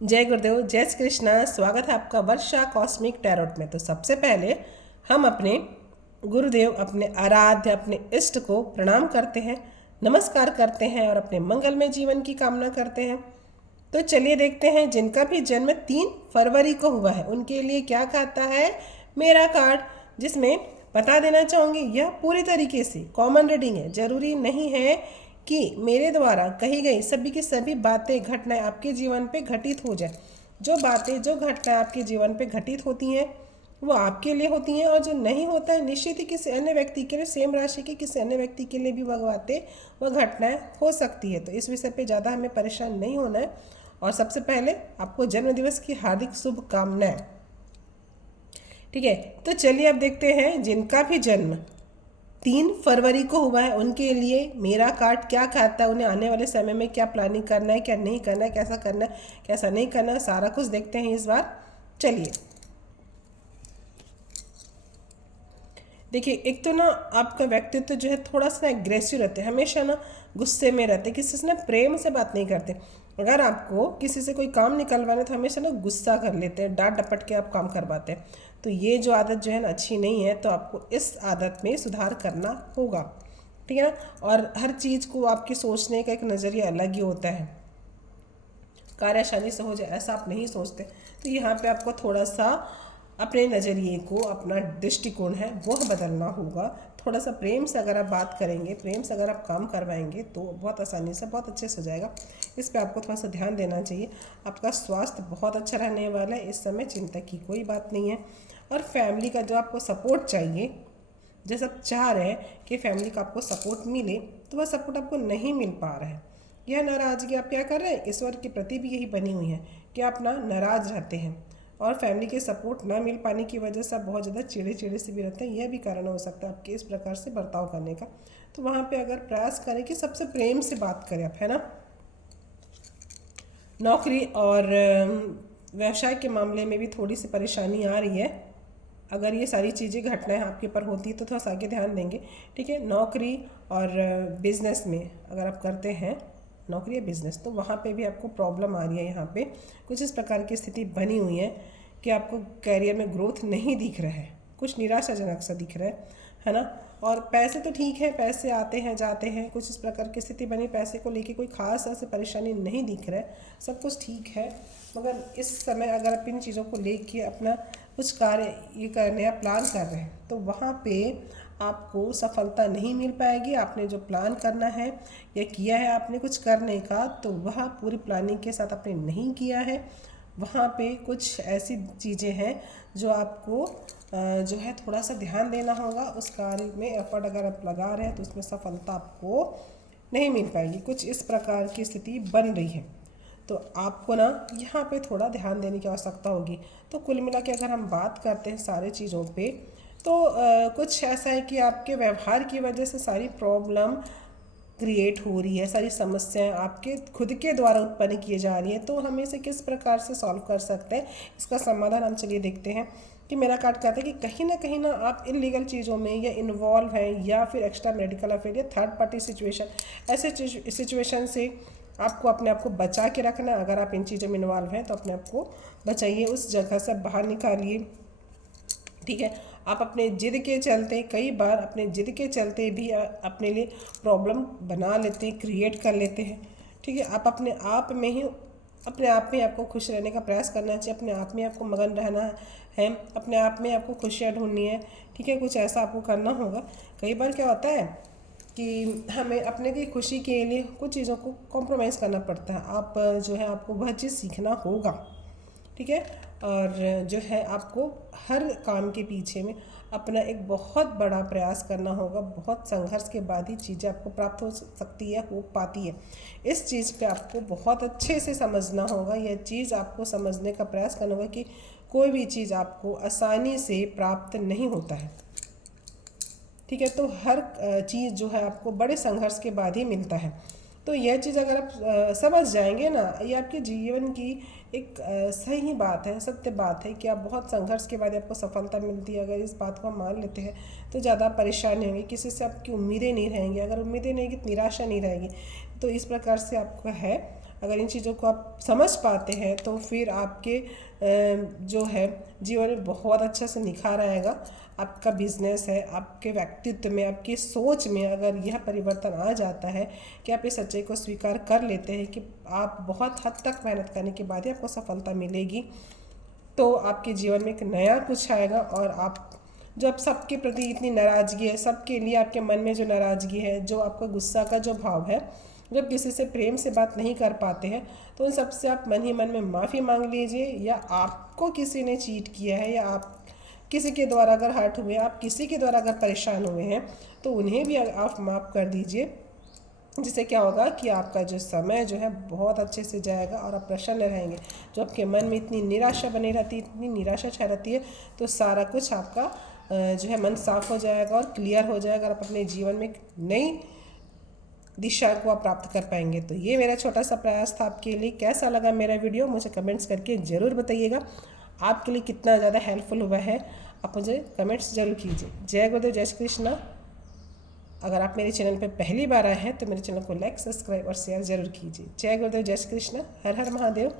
जय गुरुदेव, जय श्री कृष्णा। स्वागत है आपका वर्षा कॉस्मिक टैरोट में। तो सबसे पहले हम अपने गुरुदेव, अपने आराध्य, अपने इष्ट को प्रणाम करते हैं, नमस्कार करते हैं और अपने मंगलमय जीवन की कामना करते हैं। तो चलिए देखते हैं जिनका भी जन्म 3 फरवरी को हुआ है उनके लिए क्या कहता है मेरा कार्ड, जिसमें बता देना चाहूँगी यह पूरी तरीके से कॉमन रीडिंग है। जरूरी नहीं है कि मेरे द्वारा कही गई सभी की सभी बातें, घटनाएं आपके जीवन पे घटित हो जाए। जो बातें, जो घटनाएं आपके जीवन पे घटित होती हैं वो आपके लिए होती हैं, और जो नहीं होता है निश्चित ही किसी अन्य व्यक्ति के लिए, सेम राशि के किसी अन्य व्यक्ति के लिए भी वह बातें, वह घटनाएं हो सकती है। तो इस विषय पे ज़्यादा हमें परेशान नहीं होना है। और सबसे पहले आपको जन्मदिवस की हार्दिक शुभकामनाएं। ठीक है, तो चलिए अब देखते हैं जिनका भी जन्म 3 फरवरी को हुआ है उनके लिए मेरा कार्ड क्या कहता है। उन्हें आने वाले समय में क्या प्लानिंग करना है, क्या नहीं करना है, कैसा करना है, कैसा नहीं करना है, सारा कुछ देखते हैं इस बार। चलिए देखिए, एक तो ना आपका व्यक्तित्व जो है थोड़ा सा एग्रेसिव रहते हैं, हमेशा ना गुस्से में रहते हैं, किसी से ना प्रेम से बात नहीं करते। अगर आपको किसी से कोई काम निकलवाना है तो हमेशा ना गुस्सा कर लेते हैं, डांट डपट के आप काम करवाते हैं। तो ये जो आदत जो है ना अच्छी नहीं है, तो आपको इस आदत में सुधार करना होगा। ठीक है ना। और हर चीज़ को आपके सोचने का एक नज़रिया अलग ही होता है। कार्य आसानी से हो जाए ऐसा आप नहीं सोचते। तो यहाँ पे आपको थोड़ा सा अपने नज़रिए को, अपना दृष्टिकोण है वह बदलना होगा। थोड़ा सा प्रेम से अगर आप बात करेंगे, प्रेम से अगर आप काम करवाएंगे तो बहुत आसानी से, बहुत अच्छे से हो जाएगा। इस पे आपको थोड़ा सा ध्यान देना चाहिए। आपका स्वास्थ्य बहुत अच्छा रहने वाला है, इस समय चिंता की कोई बात नहीं है। और फैमिली का जो आपको सपोर्ट चाहिए, जैसा आप चाह रहे हैं कि फैमिली का आपको सपोर्ट मिले, तो वह सपोर्ट आपको नहीं मिल पा रहा है। यह नाराज़गी आप क्या कर रहे हैं, ईश्वर के प्रति भी यही बनी हुई है कि आप ना नाराज़ रहते हैं, और फैमिली के सपोर्ट ना मिल पाने की वजह से आप बहुत ज़्यादा चिड़े चिड़े से भी रहते हैं। यह भी कारण हो सकता है आपके इस प्रकार से बर्ताव करने का। तो वहाँ पे अगर प्रयास करें कि सबसे प्रेम से बात करें आप, है ना। नौकरी और व्यवसाय के मामले में भी थोड़ी सी परेशानी आ रही है। अगर ये सारी चीज़ें, घटनाएं आपके ऊपर होती है तो थोड़ा सा आगे ध्यान देंगे। ठीक है, नौकरी और बिजनेस में अगर आप करते हैं नौकरी या बिजनेस, तो वहाँ पे भी आपको प्रॉब्लम आ रही है। यहाँ पे कुछ इस प्रकार की स्थिति बनी हुई है कि आपको करियर में ग्रोथ नहीं दिख रहा है, कुछ निराशाजनक सा दिख रहा है ना। और पैसे तो ठीक है, पैसे आते हैं जाते हैं, कुछ इस प्रकार की स्थिति बनी, पैसे को लेके कोई खास ऐसे परेशानी नहीं दिख रहा है, सब कुछ ठीक है। मगर इस समय अगर आप इन चीज़ों को लेके अपना कुछ कार्य ये करने या प्लान कर रहे हैं तो वहाँ पे आपको सफलता नहीं मिल पाएगी। आपने जो प्लान करना है या किया है आपने कुछ करने का, तो वह पूरी प्लानिंग के साथ आपने नहीं किया है। वहाँ पे कुछ ऐसी चीज़ें हैं जो आपको जो है थोड़ा सा ध्यान देना होगा। उस कार्य में एफर्ट अगर आप लगा रहे हैं तो उसमें सफलता आपको नहीं मिल पाएगी। कुछ इस प्रकार की स्थिति बन रही है, तो आपको ना यहाँ पे थोड़ा ध्यान देने की आवश्यकता होगी। तो कुल मिला के अगर हम बात करते हैं सारे चीज़ों पे, तो कुछ ऐसा है कि आपके व्यवहार की वजह से सारी प्रॉब्लम क्रिएट हो रही है, सारी समस्याएं आपके खुद के द्वारा उत्पन्न किए जा रही है। तो हम इसे किस प्रकार से सॉल्व कर सकते हैं, इसका समाधान हम चलिए देखते हैं। कि मेरा कार्ड कहता है कि कहीं ना आप इलीगल चीज़ों में या इन्वॉल्व हैं, या फिर एक्स्ट्रा मेडिकल अफेयर या थर्ड पार्टी सिचुएशन, ऐसे सिचुएशन से आपको अपने आप को बचा के रखना है। अगर आप इन चीज़ों में इन्वॉल्व हैं तो अपने आप को बचाइए, उस जगह से बाहर निकालिए। ठीक है, आप अपने जिद के चलते, कई बार अपने जिद के चलते भी अपने लिए प्रॉब्लम बना लेते हैं, क्रिएट कर लेते हैं। ठीक है, आप अपने आप में ही, अपने आप में आपको खुश रहने का प्रयास करना चाहिए, अपने आप में आपको मगन रहना है, अपने आप में आपको खुशियाँ ढूंढनी है। ठीक है, कुछ ऐसा आपको करना होगा। कई बार क्या होता है कि हमें अपने की खुशी के लिए कुछ चीज़ों को कॉम्प्रोमाइज़ करना पड़ता है। आप जो है आपको वह चीज़ सीखना होगा। ठीक है, और जो है आपको हर काम के पीछे में अपना एक बहुत बड़ा प्रयास करना होगा। बहुत संघर्ष के बाद ही चीज़ें आपको प्राप्त हो सकती है, हो पाती है। इस चीज़ पे आपको बहुत अच्छे से समझना होगा। यह चीज़ आपको समझने का प्रयास करना होगा कि कोई भी चीज़ आपको आसानी से प्राप्त नहीं होता है। ठीक है, तो हर चीज़ जो है आपको बड़े संघर्ष के बाद ही मिलता है। तो यह चीज़ अगर आप समझ जाएंगे ना, ये आपके जीवन की एक सही बात है, सत्य बात है कि आप बहुत संघर्ष के बाद आपको सफलता मिलती है। अगर इस बात को हम मान लेते हैं तो ज़्यादा परेशान नहीं होंगे, किसी से आपकी उम्मीदें नहीं रहेंगी। अगर उम्मीदें नहीं, निराशा नहीं रहेगी। तो इस प्रकार से आपका है अगर इन चीज़ों को आप समझ पाते हैं तो फिर आपके जो है जीवन में बहुत अच्छा से निखार आएगा। आपका बिजनेस है, आपके व्यक्तित्व में, आपकी सोच में अगर यह परिवर्तन आ जाता है कि आप इस सच्चाई को स्वीकार कर लेते हैं कि आप बहुत हद तक मेहनत करने के बाद ही आपको सफलता मिलेगी, तो आपके जीवन में एक नया कुछ आएगा। और आप जब सबके प्रति इतनी नाराज़गी है, सबके लिए आपके मन में जो नाराज़गी है, जो आपका गुस्सा का जो भाव है, जब किसी से प्रेम से बात नहीं कर पाते हैं तो उन सबसे आप मन ही मन में माफ़ी मांग लीजिए। या आपको किसी ने चीट किया है, या आप किसी के द्वारा अगर हर्ट हुए, आप किसी के द्वारा अगर परेशान हुए हैं, तो उन्हें भी आप माफ़ कर दीजिए। जिससे क्या होगा कि आपका जो समय जो है बहुत अच्छे से जाएगा और आप प्रसन्न रहेंगे। जो आपके मन में इतनी निराशा बनी रहती है, इतनी निराशा छा रहती है, तो सारा कुछ आपका जो है मन साफ हो जाएगा और क्लियर हो जाएगा और आप अपने जीवन में एक नई दिशा को आप प्राप्त कर पाएंगे। तो ये मेरा छोटा सा प्रयास था आपके लिए। कैसा लगा मेरा वीडियो मुझे कमेंट्स करके ज़रूर बताइएगा। आपके लिए कितना ज़्यादा हेल्पफुल हुआ है आप मुझे कमेंट्स जरूर कीजिए। जय गुरुदेव, जय श्री कृष्णा। अगर आप मेरे चैनल पर पहली बार आए हैं तो मेरे चैनल को लाइक, सब्सक्राइब और शेयर जरूर कीजिए। जय गुरुदेव, जय श्री कृष्णा। हर हर महादेव।